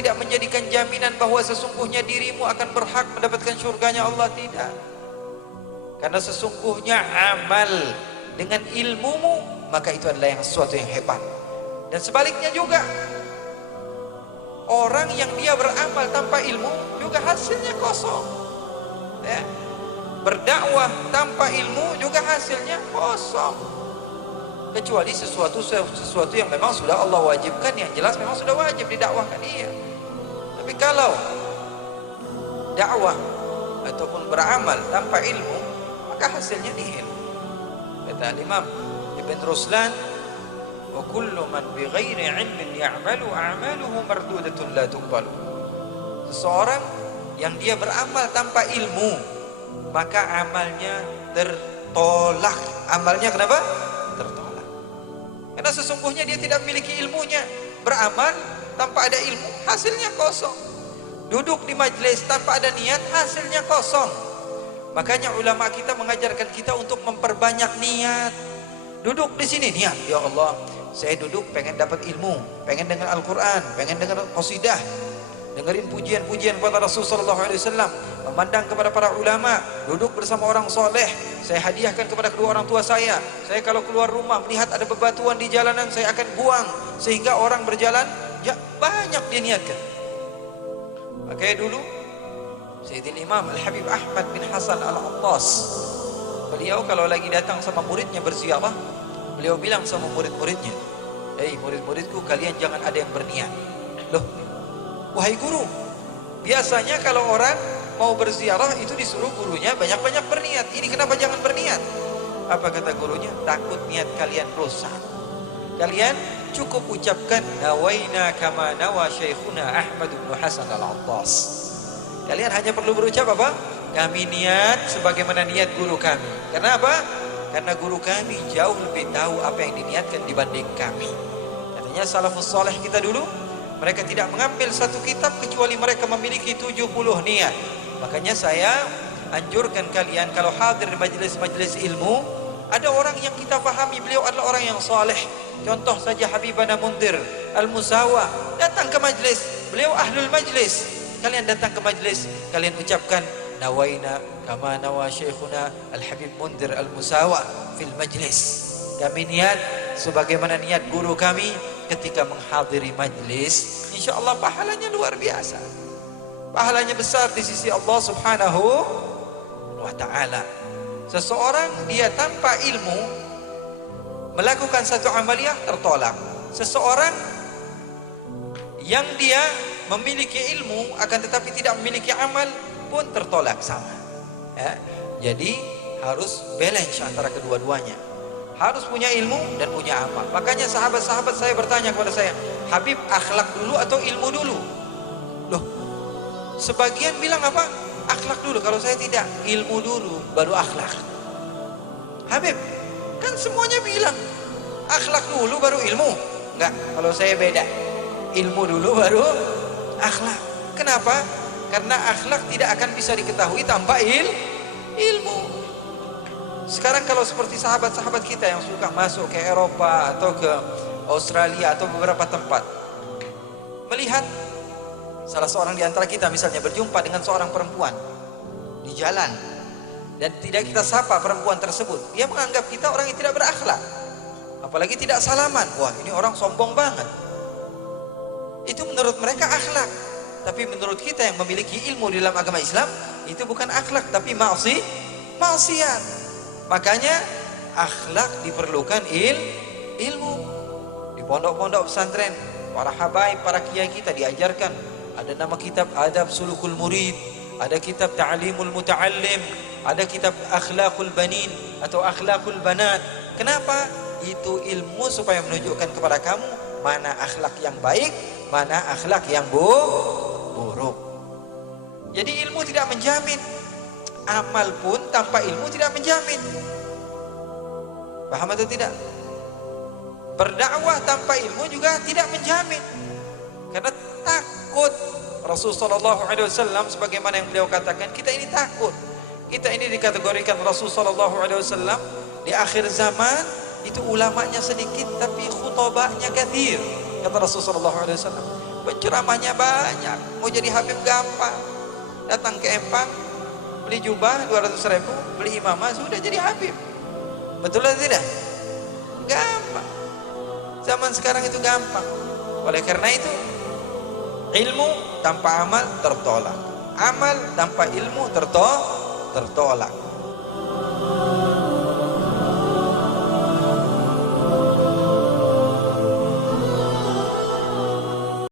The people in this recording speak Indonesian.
tidak menjadikan jaminan bahwa sesungguhnya dirimu akan berhak mendapatkan surganya Allah, tidak. Karena sesungguhnya amal dengan ilmumu, maka itu adalah yang sesuatu yang hebat. Dan sebaliknya juga, orang yang dia beramal tanpa ilmu juga hasilnya kosong, ya. Berdakwah tanpa ilmu juga hasilnya kosong, kecuali sesuatu yang memang sudah Allah wajibkan, yang jelas memang sudah wajib didakwahkan, iya. Tapi kalau dakwah ataupun beramal tanpa ilmu, maka hasilnya nihil. Kata Imam Ibn Ruslan, wa kullu man bighairi ilmin ya'malu a'maluhu mardudatun la tuqbalu. Seseorang yang dia beramal tanpa ilmu, maka amalnya tertolak. Amalnya kenapa? Tertolak. Karena sesungguhnya dia tidak memiliki ilmunya. Beramal tanpa ada ilmu, hasilnya kosong. Duduk di majelis tanpa ada niat, hasilnya kosong. Makanya ulama kita mengajarkan kita untuk memperbanyak niat. Duduk di sini niat, ya Allah, saya duduk pengen dapat ilmu, pengen dengar Al-Quran, pengen dengar qasidah, dengerin pujian-pujian kepada Rasulullah SAW, memandang kepada para ulama, duduk bersama orang soleh. Saya hadiahkan kepada kedua orang tua saya. Saya kalau keluar rumah melihat ada bebatuan di jalanan, saya akan buang sehingga orang berjalan ya, banyak dia niatkan. Makanya dulu Sayyidil Imam Al-Habib Ahmad bin Hasan Al-Attas, beliau kalau lagi datang sama muridnya berziarah, beliau bilang sama murid-muridnya, "Hei murid-muridku, kalian jangan ada yang berniat." Loh, wahai guru, biasanya kalau orang mau berziarah itu disuruh gurunya banyak-banyak berniat. Ini kenapa jangan berniat? Apa kata gurunya? Takut niat kalian rusak. Kalian cukup ucapkan nawaina kama nawa syekhuna Ahmad bin Hasan Al-Attas. Kalian hanya perlu berucap apa? Kami niat sebagaimana niat guru kami. Karena apa? Karena guru kami jauh lebih tahu apa yang diniatkan dibanding kami. Katanya salafus saleh kita dulu, mereka tidak mengambil satu kitab kecuali mereka memiliki 70 niat. Makanya saya anjurkan kalian kalau hadir di majelis-majelis ilmu, ada orang yang kita pahami beliau adalah orang yang saleh. Contoh saja Habibana Mundir Al-Musawa, datang ke majelis, beliau ahlul majelis. Kalian datang ke majelis, kalian ucapkan nawaina kama nawa syekhuna Al-Habib Mundir Al-Musawa fil majlis. Kami niat sebagaimana niat guru kami ketika menghadiri majlis. InsyaAllah pahalanya luar biasa, pahalanya besar di sisi Allah Subhanahu wa ta'ala. Seseorang dia tanpa ilmu melakukan satu amaliyah tertolak. Seseorang yang dia memiliki ilmu akan tetapi tidak memiliki amal pun tertolak sama, ya. Jadi harus balance antara kedua-duanya. Harus punya ilmu dan punya amal. Makanya sahabat-sahabat saya bertanya kepada saya, Habib, akhlak dulu atau ilmu dulu? Loh, sebagian bilang apa? Akhlak dulu. Kalau saya tidak, ilmu dulu baru akhlak. Habib, kan semuanya bilang akhlak dulu baru ilmu. Enggak, kalau saya beda. Ilmu dulu baru akhlak. Kenapa? Karena akhlak tidak akan bisa diketahui tanpa ilmu. Sekarang kalau seperti sahabat-sahabat kita yang suka masuk ke Eropa atau ke Australia atau beberapa tempat, melihat salah seorang di antara kita misalnya berjumpa dengan seorang perempuan di jalan dan tidak kita sapa perempuan tersebut, dia menganggap kita orang yang tidak berakhlak, apalagi tidak salaman. Wah, ini orang sombong banget. Itu menurut mereka akhlak, tapi menurut kita yang memiliki ilmu di dalam agama Islam, itu bukan akhlak tapi maksiat. Makanya akhlak diperlukan ilmu. Di pondok-pondok pesantren, para habaib, para kiai kita diajarkan, ada nama kitab Adab Sulukul Murid, ada kitab Ta'limul Muta'allim, ada kitab Akhlaqul Banin atau Akhlaqul Banat. Kenapa? Itu ilmu supaya menunjukkan kepada kamu mana akhlak yang baik, mana akhlak yang buruk. Jadi ilmu tidak menjamin, amal pun tanpa ilmu tidak menjamin. Paham atau tidak? Berdakwah tanpa ilmu juga tidak menjamin. Karena takut. Rasulullah SAW sebagaimana yang beliau katakan, kita ini takut. Kita ini dikategorikan Rasulullah SAW di akhir zaman itu ulamanya sedikit tapi khutbahnya kathir, kata Rasulullah SAW. penceramahnya banyak, mau jadi habib gampang. Datang ke Empang, beli jubah 200.000, beli imamah, sudah jadi habib. Betul atau tidak? Gampang. Zaman sekarang itu gampang. Oleh karena itu, ilmu tanpa amal tertolak, amal tanpa ilmu tertolak.